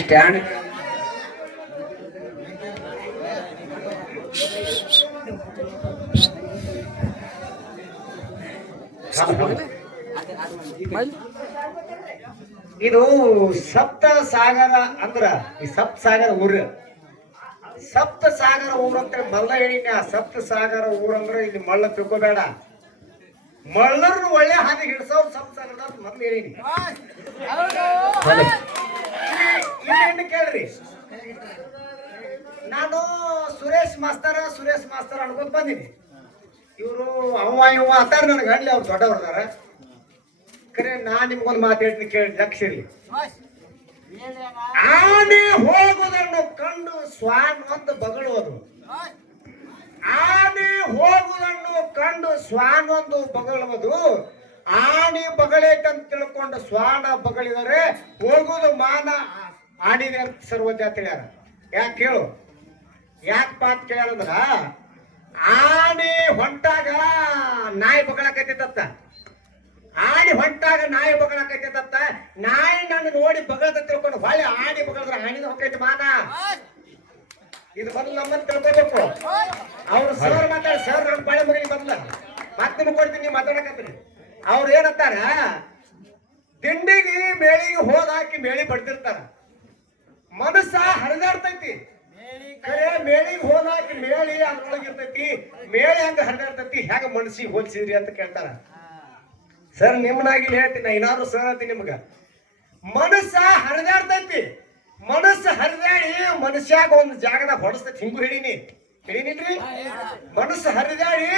Stand ಇದು ಸಪ್ತ ಸಾಗರ ಅಂದ್ರ, ಈ ಸಪ್ತ ಸಾಗರ ಊರು. ಸಪ್ತ ಸಾಗರ ಊರು ಅಂತ ಮಲ್ಲ ಆ ಸಪ್ತ ಸಾಗರ ಊರಂದ್ರೆ ಇಲ್ಲಿ ಮಳ್ಳ ತಿಳ್ಕೊಬೇಡ. ಮಳ್ಳರ್ನು ಒಳ್ಳೆ ಹಾದಿ ಹಿಡ್ಸೋರು ಸಂಸಾರದ ಮೊದಲು ಅಂತ ಹೇಳಿನಿ ಇಲ್ಲಿ ಕೇಳ್ರಿ. ನಾನು ಸುರೇಶ್ ಮಾಸ್ತರ ಸುರೇಶ್ ಮಾಸ್ತರ ಅನ್ಕೊಂಡ್ ಬಂದೀನಿ. ಇವರು ಅವ ಇವ ಅಂತಾರ ನನಗೆ ಹಳ್ಳಿ ಅವ್ರು ದೊಡ್ಡವ್ರದಾರ ಕರೆ ನಾ ನಿಮ್ಗೊಂದು ಮಾತು ಹೇಳ್ತೀನಿ ಕೇಳಿ ಲಕ್ಷ ಇರ್ಲಿ ಆನೆ ಹೋಗುದನ್ನು ಕಂಡು ಸ್ವಾನ್ ಒಂದು ಬಗಳುವುದು. ಆನೆ ಹೋಗುವುದನ್ನು ಕಂಡು ಸ್ವಾನೊಂದು ಬಗಳುವುದು. ಆನೆ ಬಗಳೈತಂತ ತಿಳ್ಕೊಂಡು ಸ್ವಾನ ಬಗಳಿದರೆ ಹೋಗುವುದು ಮಾನ ಆಡಿದೆ ಅಂತ ಸರ್ವಜ್ಞ ತಿಳಿಯಾರ. ಯಾಕೆ ಕೇಳು? ಯಾಕೆ ಪಾತ್ ಕೇಳ್ಯಾರಂದ್ರ ಆನೆ ಹೊಂಟಾಗ ನಾಯಿ ಬಗಳಕೈತಿತ್ತ. ಆಡಿ ಹೊಂಟಾಗ ನಾಯಿ ಬಗಳಕೈತಿತ್ತ. ನಾಯಿ ನನ್ನ ನೋಡಿ ಬಗಳದ ತಿಳ್ಕೊಂಡು ಹೊಳೆ ಆಡಿ ಬಗಳದ್ರ ಆಣಿದ ಹೊಕ್ಕೈತಿ ಮಾನ. ಇದು ಬಂದು ನಮ್ಮನ್ನು ತಿಳ್ಕೊಬೇಕು. ಅವ್ರು ಸರ್ ಮಾತಾಡ ಸರ್ ನಮ್ಮ ಬಾಳೆ ಮಗನಿಗೆ ಬಂದ ಮತ್ತೆ ನಿಮ್ಗೆ ಕೊಡ್ತೀನಿ ನೀವು ಮಾತಾಡಕತ್ರಿ ಅವ್ರು ಏನಂತಾರ? ತಿಂಡಿಗೆ ಮೇಳಿಗೆ ಹೋದ ಹಾಕಿ ಮೇಳಿ ಬಡ್ತಿರ್ತಾರ ಮನಸ್ಸ ಹರಿದಾಡ್ತೈತಿ. ಕರೆ ಮೇಳಿಗೆ ಹೋದಾಕಿ ಮೇಳಿ ಅದ್ರೊಳಗಿರ್ತೈತಿ ಮೇಳಿ ಹಂಗ ಹರಿದಾಡ್ತೈತಿ. ಹೆಂಗ ಮನಸ್ಸಿಗೆ ಹೋಲಿಸಿದ್ರಿ ಅಂತ ಕೇಳ್ತಾರ. ಸರ್ ನಿಮ್ಮನಾಗಿ ಹೇಳ್ತೀನಿ ಏನಾದ್ರು ಸರ್ ಅಂತೀನಿ ನಿಮ್ಗ. ಮನಸ್ಸ ಹರಿದಾಡ್ತೈತಿ. ಮನಸ್ಸು ಹರಿದಾಡಿ ಮನುಷ್ಯಾಗ ಒಂದು ಜಾಗದಾಗ ಹೊಡಸ್ತ ಹಿಂಗು ಹಿಡೀನಿ. ಹಿಡೀನಿಲ್ರಿ? ಮನಸ್ಸು ಹರಿದಾಡಿ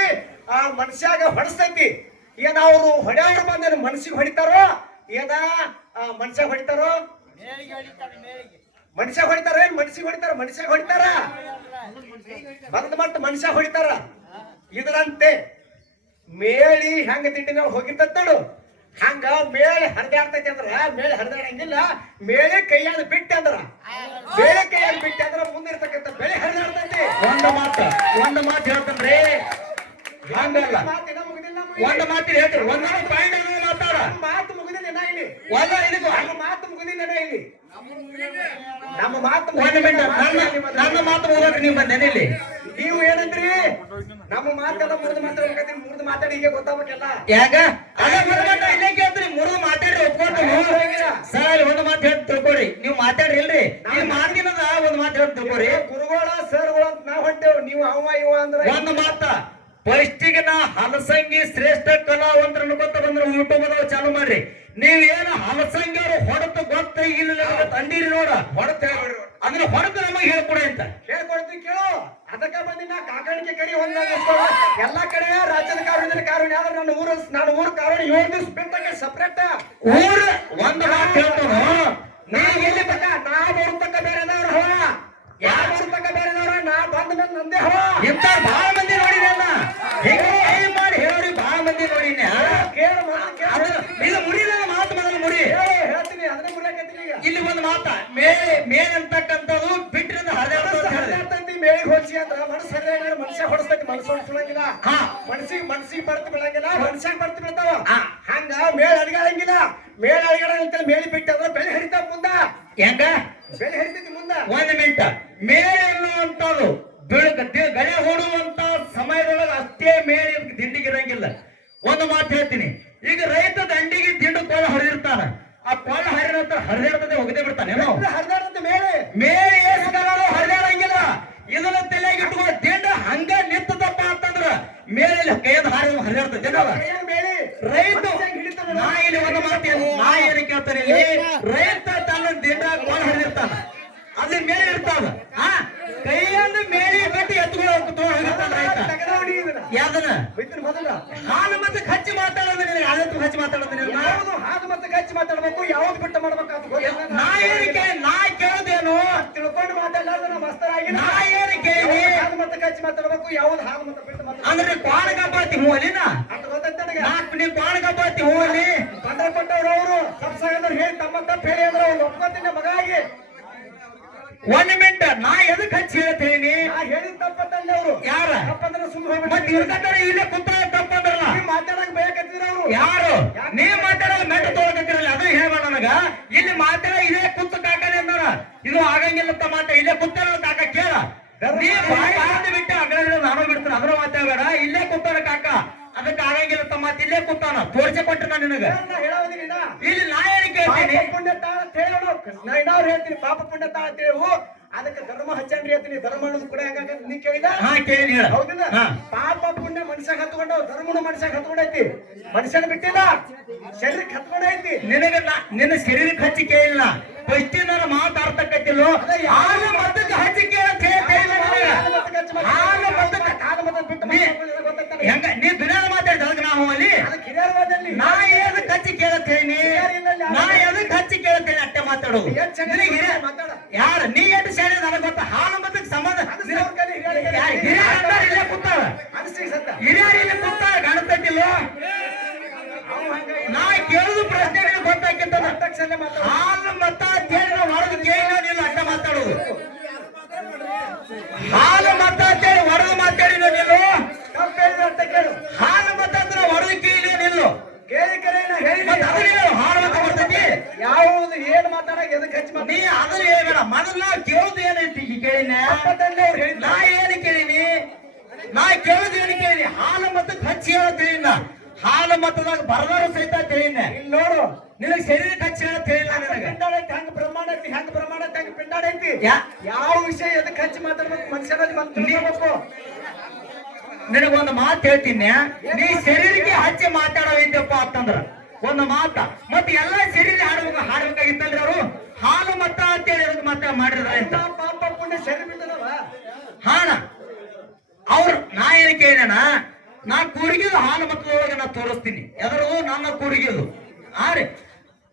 ಆ ಮನುಷ್ಯಾಗ ಹೊಡಸ್ತೈತಿ. ಏನ ಅವರು ಹೊಡ್ಯಾಡ ಬಂದೇನು ಮನಸ್ಸಿಗೆ ಹೊಡಿತಾರೋ? ಏನ ಆ ಮನುಷ್ಯ ಹೊಡಿತಾರೋ? ಮನುಷ್ಯ ಹೊಡಿತಾರ ಏನ್ ಮನುಷ್ಯ ಹೊಡಿತಾರ? ಮನುಷ್ಯ ಹೊಡಿತಾರ? ಬಂದ ಮಟ್ಟ ಮನುಷ್ಯ ಹೊಡಿತಾರ. ಇದರಂತೆ ಮೇಳಿ ಹೆಂಗ ತಿಂಡಿನ ಹೋಗಿರ್ತದ ನೋಡು. ಹಂಗ ಮೇಳೆ ಹರಿದಾಡ್ತೈತಿ ಅಂದ್ರ ಮೇಳೆ ಹರಿದಾಡಂಗಿಲ್ಲ ಮೇಳೆ ಕೈಯಾಗ ಬಿಟ್ಟೆ ಅಂದ್ರ. ಬೇಳೆ ಕೈಯಾಗ ಬಿಟ್ಟೆ ಅಂದ್ರ ಮುಂದಿರ್ತಕ್ಕಂಥ ಬೆಳೆ ಹರಿದಾಡ್ತೈತಿ. ಒಂದು ಮಾತು ಒಂದು ಮಾತು ಹೇಳ್ತಂದ್ರೆ ಹಂಗಲ್ಲ ಮಾತಿನ ಮುಗಿದಿಲ್ಲ ನಮ್ಗೆ. ಒಂದು ಮಾತು ಹೇಳ್ತೀರಿ ಒಂದೊಂದು ಪಾಯಿಂಟ್ ಮಾತಾಡ. ನಮ್ಮ ಮಾತು ಮುಗಿದಿಲ್ಲ ಇಲ್ಲಿ. ಒಂದ ಇದು. ನಮ್ಮ ಮಾತು ಮುಗಿದಿಲ್ಲ ಇಲ್ಲಿ. ನಮ್ಮ ಮಾತು ನನ್ನ ಮಾತು ಹೋಗಕ್ಕೆ ನೀವು ಬಂದೇನೆ ಇಲ್ಲಿ. ನೀವು ಏನಂದ್ರಿ ನಮ್ಮ ಮಾತೆಲ್ಲ ಮುರಿದು ಮಾತಾಡ್ಬೇಕಂತೀನಿ ಮುರಿದು ಮಾತಾಡಿ ಈಗ ಗೊತ್ತಾಗ್ಬೇಕಲ್ಲ. ಯಾಕ? ಇಲ್ಲೇ ಕೇಳ್ತೀರಿ ಮುರು ಮಾತಾಡ್ರಿ ಒಪ್ಕೊಳ್ತೀನಿ. ಸರ್ ಒಂದು ಮಾತು ಹೇಳಿ ತಿಳ್ಕೊರಿ ನೀವು ಮಾತಾಡ್ರಿ ಇಲ್ರಿ ನೀವು ಮಾತಿನದ ಒಂದು ಮಾತು ಹೇಳಿ ತಿಳ್ಕೊರಿ ಗುರುಗಳ ಸರ್ಗಳು ಅಂತ ನಾವ್ ಹೊಂಟೇವ್. ನೀವು ಅವ ಇವ ಅಂದ್ರೆ ಒಂದು ಮಾತ. ಫಸ್ಟಿಗೆ ನಾ ಹಲಸಂಗಿ ಶ್ರೇಷ್ಠ ಕಲಾವಂತರ ಗೊತ್ತ ಬಂದ್ರೆ ಯೂಟ್ಯೂಬ್ ಅದಾವ ಚಾಲು ಮಾಡ್ರಿ. ನೀವ್ ಏನ ಹಲಸಂಗಿ ಅವ್ರು ಹೊಡೆತು ಗೊತ್ತ ಇಲ್ಲ ತಂದಿರಿ ನೋಡ. ಹೊಡೆತ ಅಂದ್ರೆ ಹೊರತು ನಮಗೆ ಹೇಳ್ಕೊಡಿ ಅಂತ. ಹೇಳ್ಕೊಡ್ತೀವಿ ಕೇಳು. ಅದಕ್ಕೆ ಬಂದಿ ನಾ ಕಾಕಾಣಿಕೆ ಕರಿ ಒಂದ್ ಎಲ್ಲಾ ಕಡೆ ರಾಜ್ಯದ ಕಾರಣ ಕಾರಣ ಯಾರು ನನ್ನ ಊರ ನನ್ನ ಊರ ಕಾರಣ ಏಳು ದಿವಸ ಬಿಟ್ಟಂಗೆ ಸಪ್ರೇಟ್ ಊರ್ ಒಂದು ಮಾತು ಹೇಳ್ತಾರ ನಾ ಎಲ್ಲಿ ತಕ? ನಾ ಬರ್ತಕ್ಕ ಬೇರೆದವ್ರ ಹವ ಯಾ ಬರ್ತಕ್ಕ ಬೇರೆದವ್ರ? ನಾ ಬಂದ ಬಂದ್ ನಂದೇ ಹವ ಇಂತ ಬಹಳ ಮಂದಿ ನೋಡಿರಿ ಅಣ್ಣ ಹಿಂಗ ಕೈ ಮಾಡಿ ಹೇಳಿ ಬಹಳ ಮಂದಿ ನೋಡಿನಿ ಕೇಳು ಮಾತು ಕೇಳು ಅದು ಇದು ಮುರಿದ ಮಾತು ಮೊದಲು ಮುರಿ ಹೇಳು, ಹೇಳ್ತೀನಿ ಅದನ್ನೇ ಮುರಿಯಾಕತ್ತೀನಿ ಈಗ ಇಲ್ಲಿ ಒಂದು ಮಾತ ಮೇಲೆ ಮೇಲಂತಕ್ಕಂಥದ್ದು ಬಿಟ್ರಿಂದ ಹರಿದಾಡ್ತು ಅಂತ ಹೇಳಿದೆ ಹರಿದಾಡ್ತೈತಿ ಮೇಳಿಗೆ ಹೋಲಿಸಿ ಅಂದ್ರ ಮನಸ್ಸು ಹರಿದಾಡ ಮನುಷ್ಯ ಹಾ. ಮನಸ್ಸಿಗೆ ಮನಸ್ಸಿಗೆ ಬರ್ತು ಬೀಳಂಗಿಲ್ಲ. ಮನುಷ್ಯಗೆ ಬರ್ತು ಬೀಳ್ತಾವ. ಹಂಗ ಮೇಳ ಅಡಿಗಾಡಂಗಿಲ್ಲ. ಮೇಳ ಅಂತ ಮೇಳಿ ಬಿಟ್ಟು ಅಂದ್ರೆ ಬೆಳೆ ಹರಿತಾವ ಮುಂದ. ಹೆಂಗ ಬೆಳೆ ಹರಿತೈತಿ ಮುಂದ. ಒಂದು ಮಿನಿಟ್ ಮೇಳೆ ಅನ್ನುವಂಥದ್ದು ಬೆಳಕ ಗಳೆ ಹೂಡುವಂತ ಸಮಯದೊಳಗೆ ಅಷ್ಟೇ ಮೇಳೆ ದಿಂಡಿಗಿರಂಗಿಲ್ಲ ಒಂದು ಮಾತು ಹೇಳ್ತೀನಿ. ಈಗ ರೈತ ದಂಡಿಗೆ ದಿಂಡು ಕೋಳ ಹೊಡೆದಿರ್ತಾನ ಆ ಕೊಳ್ಳ ಹರಿದ ನಂತರ ಹರಿದಾಡ್ತದೆ ಹೋಗದೆ ಬಿಡ್ತಾನೆ ನಾವು ಹರಿದಾಡಂತ ಮೇಳೆ ಮೇಳೆ ಏಸಗಳು ಹರಿದಾಡಂಗಿಲ್ಲ ಇದನ್ನ ತಲೆಗೆ ಇಟ್ಕೊಂಡು ದಿಂಡ ಹಂಗ ನಿಂತದಪ್ಪ ಅಂತಂದ್ರ ಮೇಲೆ ಕೈಯದ ಹಾರಿ ಹರಿದಾಡ್ತದೆ ಏನಲ್ಲ ಕೈಯಾಗ ಮೇಳಿ ರೈತ ನಾ ಇಲ್ಲಿ ಒಂದು ಮಾತೇನು ನಾ ಏನು ಕೇಳ್ತಾನೆ ಇಲ್ಲಿ? ರೈತ ತನ್ನ ದಿಂಡ ಕೊಂಡು ಹಿಡಿದಿರ್ತಾನ ಅಲ್ಲಿ ಮೇಲೆ ಇರ್ತಾವ ಆ? ಕೈಯಿಂದ ಮೇಲೆ ಬಿಟ್ಟು ಎತ್ಕೊಂಡು ಹೋಗಿರ್ತಾನ ರೈತ. ಯಾವ್ದನ್ನ? ಹಾಲು ಮತ್ತೆ ಖರ್ಚು ಮಾತಾಡೋದು ನೀನು. ಯಾವ್ದು ಖರ್ಚು ಮಾತಾಡೋದು ನೀನು? ಯಾವುದು ಹಾದು ಮತ್ತೆ ಗಚ್ಚಿ ಮಾತಾಡ್ಬೇಕು ಯಾವ್ದು ಬಿಟ್ಟು ಮಾಡ್ಬೇಕು ನಾ ಏನಕ್ಕೆ ನಾ ಕೇಳ್ದೇನು? ತಿಳ್ಕೊಂಡು ಮಾತಾಡಲಾರ್ದ ನಾ ಮಸ್ತರ ಆಗಿಲ್ಲ. ನಾ ಏನು ಕೇಳಿ ಹಾದು ಮತ್ತೆ ಗಚ್ಚಿ ಮಾತಾಡ್ಬೇಕು ಯಾವ್ದು ಹಾಲು ಮತ್ತೆ ಬಿಟ್ಟು ಅಂದ್ರೆ ಕ್ವಾಣ ಕಬ್ಬಾತಿ ಹೂ ಅಲ್ಲಿನ ಅಂತ ಗೊತ್ತೈತೆ ನನಗೆ ನಾಲ್ಕು ನೀ ಕ್ವಾಣ ಕಬ್ಬಾತಿ ಹೂ ಅಲ್ಲಿ ಬಂದ್ರೆ ಕೊಟ್ಟವ್ರು ಅವರು ತಪ್ಸಾಗಂದ್ರೆ ಹೇಳಿ ತಮ್ಮ ತಪ್ಪು ಹೇಳಿ ಅಂದ್ರೆ ಅವ್ರು ಒಪ್ಕೊತೀನಿ ಮಗ ಆಗಿ ಒಂದ್ ಮಿನಿಟ್ ನಾ ಎದಕ್ ಹಚ್ಚಿ ಹೇಳ್ತೀನಿ ಹೇಳಿದ ತಪ್ಪತ್ತಲ್ಲಿ ಅವರು. ಯಾರ? ತಪ್ಪಂದ್ರೆ ಸುಮ್ಮನೆ ಮತ್ತೆ ಇರ್ತಾರೆ ಇಲ್ಲೇ ಕುತ್ರ ತಪ್ಪಂದ್ರಲ್ಲ? ಮಾತಾಡಕ್ ಬೇಕಂತಿದ್ರ ಅವರು. ಯಾರು? ನೀ ಮಾತಾಡಲ್ಲ ಮೆಟ್ಟ ತೋಳ್ಕತ್ತಿರಲ್ಲ ಅದು ಹೇಳ್ಬೇಡ ನನಗ. ಇಲ್ಲಿ ಮಾತಾಡ ಇಲ್ಲೇ ಕುತ್ತು ಕಾಕನೆ ಅಂದಾರ. ಇದು ಆಗಂಗಿಲ್ಲ ತಮ್ಮ ಮಾತ ಇಲ್ಲೇ ಕುತ್ತಾರ ಕಾಕ ಕೇಳ ನೀ ಬಾಯಿ ಆದ ಬಿಟ್ಟು ಅಗಳ ನಾನು ಬಿಡ್ತಾನ ಅದ್ರ ಮಾತಾಡಬೇಡ ಇಲ್ಲೇ ಕೂತಾನ ಕಾಕ. ಅದಕ್ಕೆ ಆಗಂಗಿಲ್ಲ ತಮ್ಮ ಇಲ್ಲೇ ಕೂತಾನ. ತೋರ್ಸಿ ಕೊಟ್ಟ ನಾನು ನಿನಗ. ಇಲ್ಲಿ ನಾ ಏನು ಕೇಳ್ತೀನಿ? ಪುಣ್ಯ ತಾಳ ಹೇಳ್ತೀನಿ ಪಾಪ ಪುಣ್ಯ ತಾಳ ಹೇಳು ಅದಕ್ಕೆ ಧರ್ಮ ಹಚ್ಚನ್ರಿ ಹೇಳ್ತೀನಿ ಧರ್ಮ ಅನ್ನೋದು ಕೂಡ ಹೆಂಗ ನೀ ಕೇಳಿದ? ಹಾ ಕೇಳಿ ಹೇಳ. ಹೌದಿಲ್ಲ? ಪಾಪ ಪುಣ್ಯ ಮನುಷ್ಯಾಗ ಹತ್ಕೊಂಡು ಧರ್ಮನ ಮನುಷ್ಯಾಗ ಹತ್ಕೊಂಡೈತಿ. ಮನುಷ್ಯನ ಬಿಟ್ಟಿಲ್ಲ. ಶರೀರಕ್ಕೆ ಹತ್ಕೊಂಡೈತಿ. ನಿನಗ ನಿನ್ನ ಶರೀರಕ್ಕೆ ಹಚ್ಚಿ ಕೇಳಿಲ್ಲ. ಫಸ್ಟ್ ಮಾತಾಡ್ತಕ್ಕಂತಿಲ್ಲೋ ಹಾಲು ಮದ್ದಕ್ಕೆ ಹಚ್ಚಿ ಕೇಳಕ್ಕೆ ನೀ- ಹೆಂಗ ನೀ ದುನಿಯಾದ ಮಾತಾಡಿದ ಅದಕ್ಕೆ ನಾವು ಅಲ್ಲಿ? ನಾ ಎದಕ್ಕೆ ಹಚ್ಚಿ ಕೇಳತ್ತೇನಿ? ನಾ ಎದಕ್ಕೆ ಹಚ್ಚಿ ಕೇಳತ್ತೇನೆ? ಅಟ್ಟೆ ಚೆನ್ನಾಗಿ ನಿನಗೆ ಹಿರಿಯ- ಮಾತಾಡ. ಯಾರು ನೀ ಎಷ್ಟು ಶಾಲೆ ನನಗೆ ಗೊತ್ತ ಹಾಲು ಮದ್ದಕ್ಕೆ ಸಂಬಂಧ ಅದು ಸಾವಿರ ಕಲಿ ಹಿರಿಯರ ಕಲಿ. ಯಾರು ಹಿರಿಯ ಅಣ್ಣಾರು ಇಲ್ಲೇ ಕೂತಾಳ ಅನಿಸ್ತೀಗ ಸತ್ತ ಹಿರಿಯರು ಇಲ್ಲಿ ಕೂತಾಳ ಕಾಣಿಸ್ತೈತಿಲ್ಲ ಅವ್ ಹಂಗ ನಾ ಕೇಳುದು ಪ್ರಶ್ನೆ ಗೊತ್ತಾಕಿತ್ತದ ತಕ್ಷಣ ಮಾತಾಡ ಹಾಲು ಮತ ನಾವು ಹೊರದು ಕೇಳಿಲ್ಲ ಅಡ್ಡ ಮಾತಾಡೋದು ಹಾಲು ಮತ ಕೇಳಿ ಹೊರದು ನೀನು. ತಪ್ಪು ಹೇಳಿದ್ರೆ ಅಂತ ಕೇಳು ಹಾಲು ಮತ ಅಂದ್ರೆ ಹೊರದು ಕೇಳಿಲ್ಲ ನಿಲ್ಲು ಕೇಳಿ ಕರೆ ಹೇಳಿ ಹಾಲು ಮತ ಬರ್ತೈತಿ? ಯಾವುದು ಏನ್ ಮಾತಾಡಕ್ ಎದಕ್ಕೆ ಹಚ್ಚಿ ನೀ ಅದನ್ನ ಹೇಳ್ಬೇಡ ಮೊದಲ ಕೇಳುದು ಏನೈತಿ ಈಗ ಕೇಳಿನ ನಾ ಏನು ಕೇಳಿನಿ? ನಾ ಕೇಳುದು ಏನು ಕೇಳಿನಿ? ಹಾಲು ತಿಳಿನ ಹಾಲು ಮತದಾಗ ಬರದಾರ ಸಹಿತ ತಿಳಿನ. ಇಲ್ಲಿ ನೋಡು ನಿನಗೆ ಶರೀರ ಹೇಳ ತಿಳಿಲ್ಲ ನನಗೆ. ಪಿಂಡಾಡ ಐತಿ? ಹಂಗ ಪ್ರಮಾಣ ಐತಿ? ಹಂಗ ಪ್ರಮಾಣ ಐತಿ? ಹಂಗ ಪಿಂಡಾಡ ಐತಿ? ಯಾ- ಯಾವ ವಿಷಯ ಎದಕ್ಕೆ ಹಚ್ಚಿ ಮಾತಾಡ್ಬೇಕು? ಮನುಷ್ಯನಲ್ಲಿ ಮತ್ತೆ ತಿಳ್ಕೊಬೇಕು. ನಿನಗೊಂದು ಮಾತು ಹೇಳ್ತೀನಿ. ನೀ ಶರೀರಕ್ಕೆ ಹಚ್ಚಿ ಮಾತಾಡೋದಿದ್ದಪ್ಪ ಅಂತಂದ್ರ. ಒಂದು ಮಾತ. ಮತ್ತೆ ಎಲ್ಲಾ ಶರೀರ ಹಾಡ್ಬೇಕು ಹಾಡ್ಬೇಕಾಗಿತ್ತಲ್ರಿ ಅವರು? ಹಾಲು ಮತ ಅಂತೇಳಿ ಅದಕ್ಕೆ ಮತ್ತೆ ಮಾಡಿದ್ರ ಅಂತ ಎಲ್ಲ ಪಾಪ ಪುಣ್ಯ ಸರಿ ಬಿಟ್ಟದವ ಹಾಣ ಅವ್ರು ನಾ ಏನು ಕೇಳಣ ನಾ ಕೂರ್ಗಿದ ಹಾಲು ಮಕ್ಕಳೊಳಗೆ ನಾ ತೋರಿಸ್ತೀನಿ. ಎದರು ನನ್ನ ಕೂರ್ಗಿದು. ಆ ರೀ.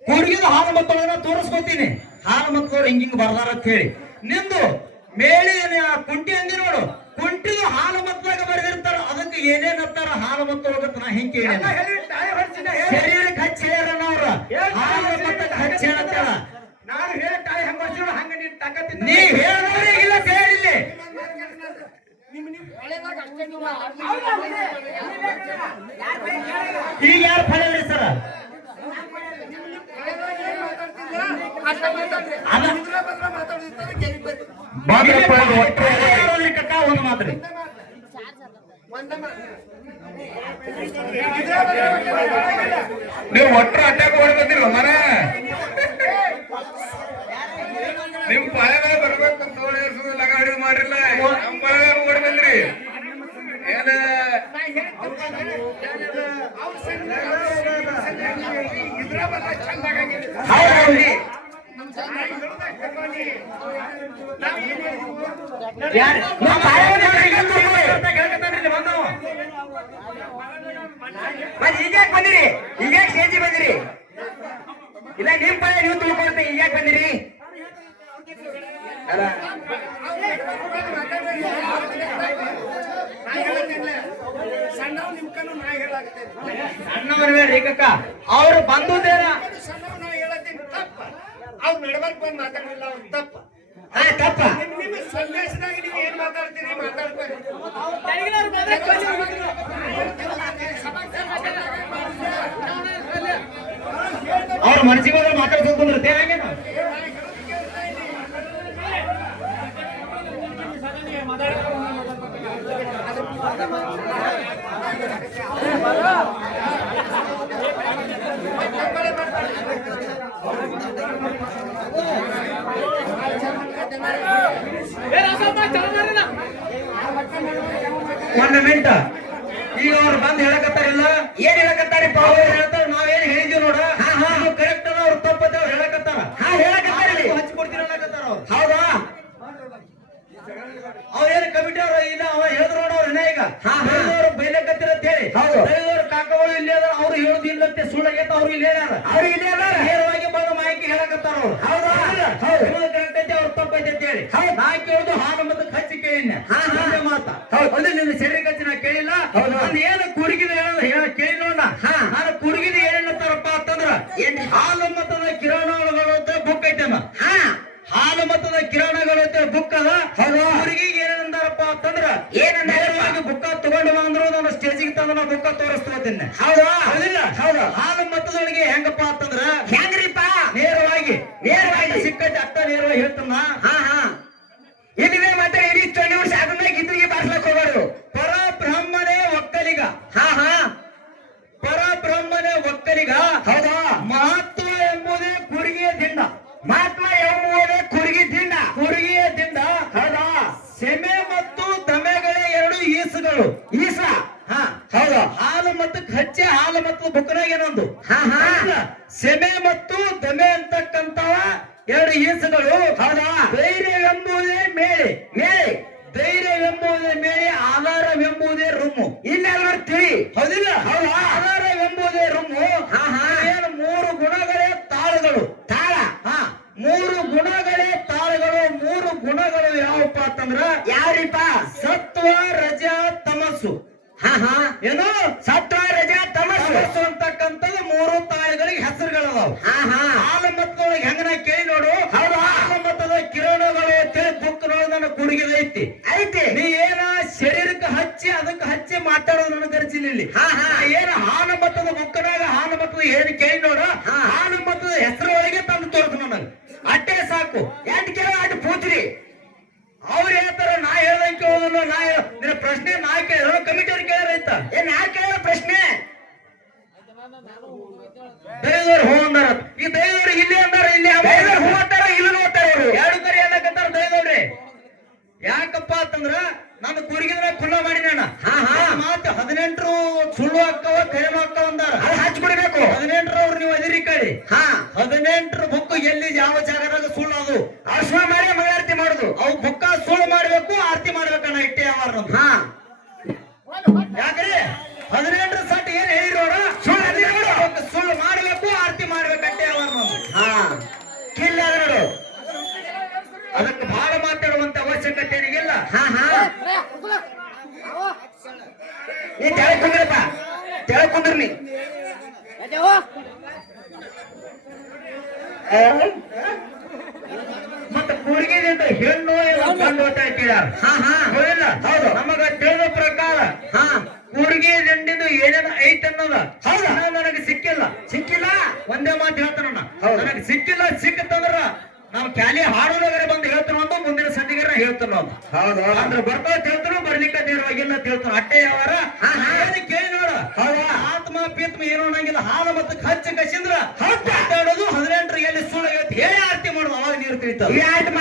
ಕೂರ್ಗಿದ ಹಾಲು ಮಕ್ಕಳನ್ನ ನಾ ತೋರಿಸ್ಕೊತೀನಿ. ಹಾಲು ಮತದವ್ರು ಹಿಂಗಿಂಗ್ ಬರ್ದಾರ ಅಂತ ಹೇಳಿ. ನಿಂದು ಮೇಳಿ ಕುಂಟಿ ಅಂದಿ ನೋಡು. ಕುಂಟಿದು ಹಾಲು ಮಕ್ಕಳಿಗೆ ಬರೆದಿರ್ತಾರ ಅದಕ್ಕೆ ಏನೇನ್ ಅಂತಾರ ಹಾಲು ಮತದೊಳಗ ನಾ ಹಿಂಗೆ ಶರೀರಕ್ಕೆ ಹಚ್ಚಿ ಹೇಳ್ಯಾರಣ್ಣ ಅವ್ರ ಹಾಲು ಮತಕ್ಕೆ ಹಚ್ಚಿ ಹೇಳತ್ತಾರ ನಾನು ಹೇಳಿ ತಾಯಿ ಹಂಗ ಹೊಡ್ಸಿನ ಹಂಗ ನೀನ್ ತಾಕತ್ತಿದ್ದ ನೀ ಹೇಳಿದ್ರೆ ಇಲ್ಲ ಹೇಳಿಲ್ಲ ಈಗ ಯಾರು ಫಲ ಹೇಳಿ ಸರ್ ಕಕ್ಕ ಒಂದು ಮಾತ್ರಿ ನೀವು ಒಟ್ಟು ಅಟ್ಯಾಕ್ ಬಂದಿರಲ್ಲ ಮರ? ನಿಮ್ ಪಾಯದಾಗ ಬರ್ಬೇಕು ಓಡಿ ಲಗಾಡಿ ಮಾಡಿಲ್ಲ ನಮ್ ಪಾಯದಾಗ ಓಡಿ ಬಂದ್ರಿ. ಏನ? ಹೌದ್ರಿ ಯಾರು ನಮ್ಮ ಬಾಯವ್ರು ಯಾರು ಈಗ ತಿಳ್ಕೊಳ್ಳಿ ಅಂತ ಕೇಳ್ಕತ್ತಾನ್ರಿ ಇಲ್ಲಿ ಬಂದವ. ಮತ್ತೆ ಈಗ ಯಾಕೆ ಬಂದಿರಿ ಈಗ ಯಾಕೆ ಸ್ಟೇಜಿ ಬಂದಿರಿ ಇಲ್ಲ ನಿಮ್ ಪಾಯ ನೀವು ತಿಳ್ಕೊಳ್ತೆ ಈಗ ಯಾಕೆ ಬಂದಿರಿ ಅಲ್ಲ ಸಣ್ಣವ್ರು ಹೇಳ್ರಿ ಕಕ್ಕ ಅವ್ರು ಬಂದುದೇನ ಅವ್ರು ನಡ್ಬರ್ಕ್ ಬಂದ್ ಮಾತಾಡಲಿಲ್ಲ ಅವ್ರು. ತಪ್ಪ. ಹಾ ತಪ್ಪ. ನಿಮ್ಮ ಸಂದೇಶದಾಗ ನೀವು ಏನ್ ಮಾತಾಡ್ತೀರಿ? ಮಾತಾಡ್ಕೊಳ್ಳಿ ಅವ್ರ ಮನಸ್ಸಿಗೆ ಮಾತಾಡ್ಸೋದು ಬಂದ್ರೆ ಒಂದು ಮಿನಿಟ್ ಈಗ ಅವ್ರು ಬಂದು ಹೇಳಕತ್ತಾರಿಲ್ಲ? ಏನ್ ಹೇಳಕತ್ತಾರಿ ಅವ್ರು ಅವ್ರು ಹೇಳ್ತಾರ ನಾವೇನ್ ಹೇಳಿದ್ವಿ ನೋಡ. ಹಾ, ಹಾ. ಕರೆಕ್ಟ್ ಅವ್ರು ತಪ್ಪದ ಅವ್ರು ಹೇಳಕತ್ತಾರ. ಹಾ ಹೇಳಕತ್ತಾರ. ಹಚ್ಚಿ ಕೊಡ್ತೀನಿ ಹೇಳಕತ್ತಾರ ಅವ್ರು. ಹೌದಾ? ಅವ್ರೇನ್ ಕಮಿಟಿ ಅವ್ರು? ಇಲ್ಲ ಅವ ಹೇಳಿದ್ರು ನೋಡ ಅವ್ರು ಈಗ. ಅವ್ರು ಬೈಲಕತ್ತಿರ ಅಂತ ಹೇಳಿ. ಹೌದು. ಬೈದವ್ರು ಕಾಕಗಳು ಇಲ್ಲಿ ಅದಾರ ಅವ್ರು ಹೇಳುದಿಲ್ಲ ಇಲ್ಲಂತೆ ಸುಳ್ಳಾಗೈತೆ ಅವ್ರು ಇಲ್ಲೇ ಅದಾರ ಅವ್ರು ಇಲ್ಲೇ ಅದಾರ? ನೇರವಾಗಿ ಬಂದು ಮಾಹಿತಿ ಹೇಳಕತ್ತಾರ ಅವ್ರು. ಹೌದಾ? ಕರೆಕ್ಟ್ ಐತಿ ಅವ್ರ ತಪ್ಪೈತೆ ಅಂತ ಹೇಳಿ. ನಾ ಕೇಳುದು ಹಾಲು ಮತ್ತೆ ಖರ್ಚು ಕೇಳಿನ ಹಾ, ಹಾ. ಮಾತ. ಹೌದು. ನಿನ್ನ ಶರೀರ ನಾ ಕೇಳಿಲ್ಲ. ನಾನು ಏನು ಕುರುಗಿದ ಕೇಳಿ ನೋಡ. ನಾನು ಕುರುಗಿದ ಏನಂತಾರಪ್ಪ ಅಂತಂದ್ರ? ಹಾಲು ಮತದ ಕಿರಣಗಳು ಅಂತ ಬುಕ್ ಐತೆನ ಹಾ ಹಾಲು ಮತದ ಕಿರಣಗಳು ಅಂತ ಬುಕ್ ಅದ ಹೌದು. ಹುಡುಗಿಗೆ ಏನಂದಾರಪ್ಪ ಅಂತಂದ್ರ ಏನು ನೇರವಾಗಿ ಬುಕ್ಕ ತಗೊಂಡು ಬಂದ್ರು ನಾನು ಸ್ಟೇಜಿಗೆ ತಂದು ನಾ ಬುಕ್ಕ ತೋರಿಸ್ತೀನಿ ಹೌದಾ ಹೌದಿಲ್ಲ ಹೌದು ಹಾಲು ಮತದೊಳಗೆ ಹೆಂಗಪ್ಪ ಅಂತಂದ್ರ ಹೆಂಗ್ರಿಪ್ಪ ನೇರವಾಗಿ ನೇರವಾಗಿ. ಸಿಕ್ಕೈತೆ ಅತ್ತ ನೇರವಾಗಿ ಹೇಳ್ತಾನ ಹಾ ಹಾ ಇಲ್ಲಿದೆ ಮತ್ತೆ ಇಡೀ ಚೊಣ್ಣಿ ವರ್ಷ ಅದನ್ನ ಗಿದ್ರಿಗೆ ಬಾರ್ಸ್ಲಕ್ ಹೋಗೋರು ಪರಬ್ರಹ್ಮನೇ ಒಕ್ಕಲಿಗ ಹಾ ಹಾ ಪರಬ್ರಹ್ಮನೇ ಒಕ್ಕಲಿಗ ಹೌದಾ ಮಹತ್ವ ಎಂಬುದೇ ಕುರಿಗೆಯ ದಿಂಡ ಮಹಾತ್ಮ ಎಂಬುವುದೇ ಕುರುಗಿ ದಿಂಡ ಕುರಿಗೆಯ ದಿಂಡ ಹೌದಾ ಸೆಮೆ ಮತ್ತು ದಮೆಗಳೇ ಎರಡು ಈಸುಗಳು ಈಸ ಹಾ ಹೌದು ಹಾಲು ಮತ್ತು ಕಚ್ಚೆ ಹಾಲು ಮತ್ತು ಬುಕ್ಕನಾಗ ಏನೊಂದು? ಸೆಮೆ ಮತ್ತು ದಮೆ ಅಂತಕ್ಕಂತವ ಎರಡು ಈಸುಗಳು ಹೌದಾ? ಧೈರ್ಯವೆಂಬುದೇ ಮೇಲೆ. ಮೇಳೆ ಧೈರ್ಯವೆಂಬುದೇ ಮೇಲೆ ಆಧಾರವೆಂಬುದೇ ರುಮ್ಮು ಇನ್ನೆಲ್ಲ ತಿಳಿ. ಹೌದಿಲ್ಲ? ಹೌದಾ? ಆಧಾರವೆಂಬುದೇ ರುಮ್ಮು ಹಾ, ಹಾ. ಏನು ಮೂರು ಗುಣಗಳೇ ತಾಳುಗಳು? ತಾಳ? ಹಾ. ಮೂರು ಗುಣಗಳೇ ತಾಳುಗಳು. ಮೂರು ಗುಣಗಳು ಯಾವಪ್ಪ ಅಂತಂದ್ರ ಯಾರಿಪ್ಪ ಸತ್ವ ರಜ ತಮಸ್ಸು ಹಾ ಹಾ ಏನು ಸತ್ವ ರಜ ತಮಸ್ಸು ತಮಸ್ಸು ಅಂತಕ್ಕಂಥದ್ದು ಮೂರು ತಾಳುಗಳಿಗೆ ಹೆಸರುಗಳದಾವ ಹಾ ಹಾ ಆಲಮತ್ತದೊಳಗೆ ಹೆಂಗ ನಾ ಕೇಳಿ ನೋಡು ಹೌದಾ? ಆಲಮತ್ತದ ಕಿರಣಗಳು ಅಂತೇಳಿ ಬುಕ್ ನೋಡಿದ ನನ್ನ ಕುಡುಗಿದೈತಿ ಐತಿ ನೀ ಏನ ಶರೀರಕ್ಕೆ ಹಚ್ಚಿ ಅದಕ್ಕೆ ಹಚ್ಚಿ ಮಾತಾಡೋದು ನನಗೆ ಗರ್ಜಿಲ್ಲ ಇಲ್ಲಿ ಹಾ, ಹಾ. ನಾ ಏನ ಹಾನಮತ್ತದ ಬುಕ್ಕನಾಗ ಹಾನಮತ್ತದ ಏನು ಕೇಳಿ ನೋಡ ಹಾ. ಹಾನಮತ್ತದ ಹೆಸರು ಒಳಗೆ ತಂದು ತೋರ್ತು ನನಗೆ ಅಟ್ಟೆ ಸಾಕು ಎಂಟ್ ಕೇಳ ಅಟ್ ಪೂತ್ರಿ ಅವ್ರು ಹೇಳ್ತಾರ ನಾ ಹೇಳ್ದಂಗೆ ಕೇಳೋದಿಲ್ಲ ನಾ ಹೇಳ್- ನಿನ್ನ ಪ್ರಶ್ನೆ ನಾ ಕೇಳಿದ್ರು ಕಮಿಟಿ ಅವ್ರು ಕೇಳ್ಯಾರೈತ ಏ ನಾ ಕೇಳೋ ಪ್ರಶ್ನೆ ದೈವದವ್ರು ಹೂ ಅಂದಾರ ಈ ದೈವದವ್ರು ಇಲ್ಲಿ ಅಂದಾರ ಇಲ್ಲಿ ಅಂದಾರ. ದೈವರು ಹೂ ಅಂತಾರ ಇಲ್ಲ ನೋಡ್ತಾರ ಅವರು ಎರಡು ಕರೆ ಏನಕತ್ತಾರ ದೈವದವ್ರಿ ಯಾಕಪ್ಪ ಅಂತಂದ್ರ ನಾನು ಕುರಿಗಿದ್ರ ಖುಲ್ಲ ಮಾಡಿನ ಹಾ, ಹಾ. ಮಾತು ಹದಿನೆಂಟರು ಸುಳ್ಳು ಆಗ್ತಾವ ಕೈಮ ಹಾಕವ ಅಂದಾರ ಅದು ಹಚ್ಕೊಡ್ಬೇಕು ಹದಿನೆಂಟರವ್ರು ನೀವು ಅದಿರಿ ಕಳಿ ಹಾ ಹದಿನೆಂಟರ ಬುಕ್ ಎಲ್ಲಿ ಯಾವ ಜಾಗದಾಗ ಸುಳ್ಳು ಅದು ಅಶ್ವ ಮಾಡಿ ಮಂಗಳಾರತಿ ಮಾಡುದು ಅವು ಬುಕ್ಕ ಸುಳ್ಳು ಮಾಡ್ಬೇಕು ಆರತಿ ಮಾಡ್ಬೇಕಣ್ಣ ಇಟ್ಟೆ ನಮ್ದು. ಹಾ ಯಾಕ್ರಿ ಹದಿನೆಂಟರ ಸಟ್ ಏನ್ ಹೇಳಿರೋರ ಸುಳ್ಳು ಅದೇ ಸುಳ್ಳು ಮಾಡ್ಬೇಕು ಆರತಿ ಮಾಡ್ಬೇಕು ಅಟ್ಟೆ ನಮ್ದು. ಹಾ ಕಿಲ್ಲ ನೋಡು ಅದಕ್ಕೆ ಬಹಳ ಮಾತಾಡುವಂತ ಅವಶ್ಯಕತೆ ಏನಿಗಿಲ್ಲ ಹಾ ಹಾ ನೀ ತೆಳ ಕುಂದ್ರಪ್ಪ ತೆಳ ಕುಂದ್ರ ನೀ ಮತ್ತೆ ಕೂರ್ಗಿದಿಂದ ಹೆಣ್ಣು ಏನು ಗಂಡು ಅಂತ ಕೇಳ್ಯಾರ ಹಾ ಹಾ ಹೌದಿಲ್ಲ ಹೌದು. ನಮಗ ತಿಳಿದ ಪ್ರಕಾರ ಹಾ ಕೂರ್ಗಿ ದಂಡಿದು ಏನೇನು ಐತ್ ಅನ್ನೋದ ಹೌದಾ? ಇನ್ನ ನನಗೆ ಸಿಕ್ಕಿಲ್ಲ ಸಿಕ್ಕಿಲ್ಲ ಒಂದೇ ಮಾತು ಹೇಳ್ತಾನ. ನನಗೆ ಸಿಕ್ಕಿಲ್ಲ ಸಿಕ್ಕತ್ತಂದ್ರ ನಾವು ಕ್ಯಾಲಿ ಹಾಡೋದಾಗರೆ ಬಂದು ಹೇಳ್ತಾನ ಅಂತ ಮುಂದಿನ ಸಂದಿಗಾರ ಹೇಳ್ತಾನ ಅಂತ ಹೌದು ಅಂದ್ರೆ ಬರ್ತಾ ಹೇಳ್ತಾನೋ ಬರ್ಲಿಕ್ಕೆ ನೇರವಾಗಿಲ್ಲ ಅಂತ ಹೇಳ್ತಾನ. ಅಟ್ಟೆ ಯಾವಾರ ಕೇಳಿ ನೋಡ? ಆತ್ಮ ಪೀತ್ಮ ಏನು ಅನ್ನಂಗಿಲ್ಲ. ಹಾಲು ಮತ್ತು ಹಚ್ಚ ಕಸಿಂದ್ರ ಹೌದಾ? ಮಾತಾಡೋದು ಹದಿನೆಂಟರಿಗೆ ಎಲ್ಲಿ ಸುಳ್ಳು ಹೇಳಿ ಆರತಿ ಮಾಡೋದು ಅವಾಗ ನೀರು ತಿಳಿತಾವ ಆಯ್ತು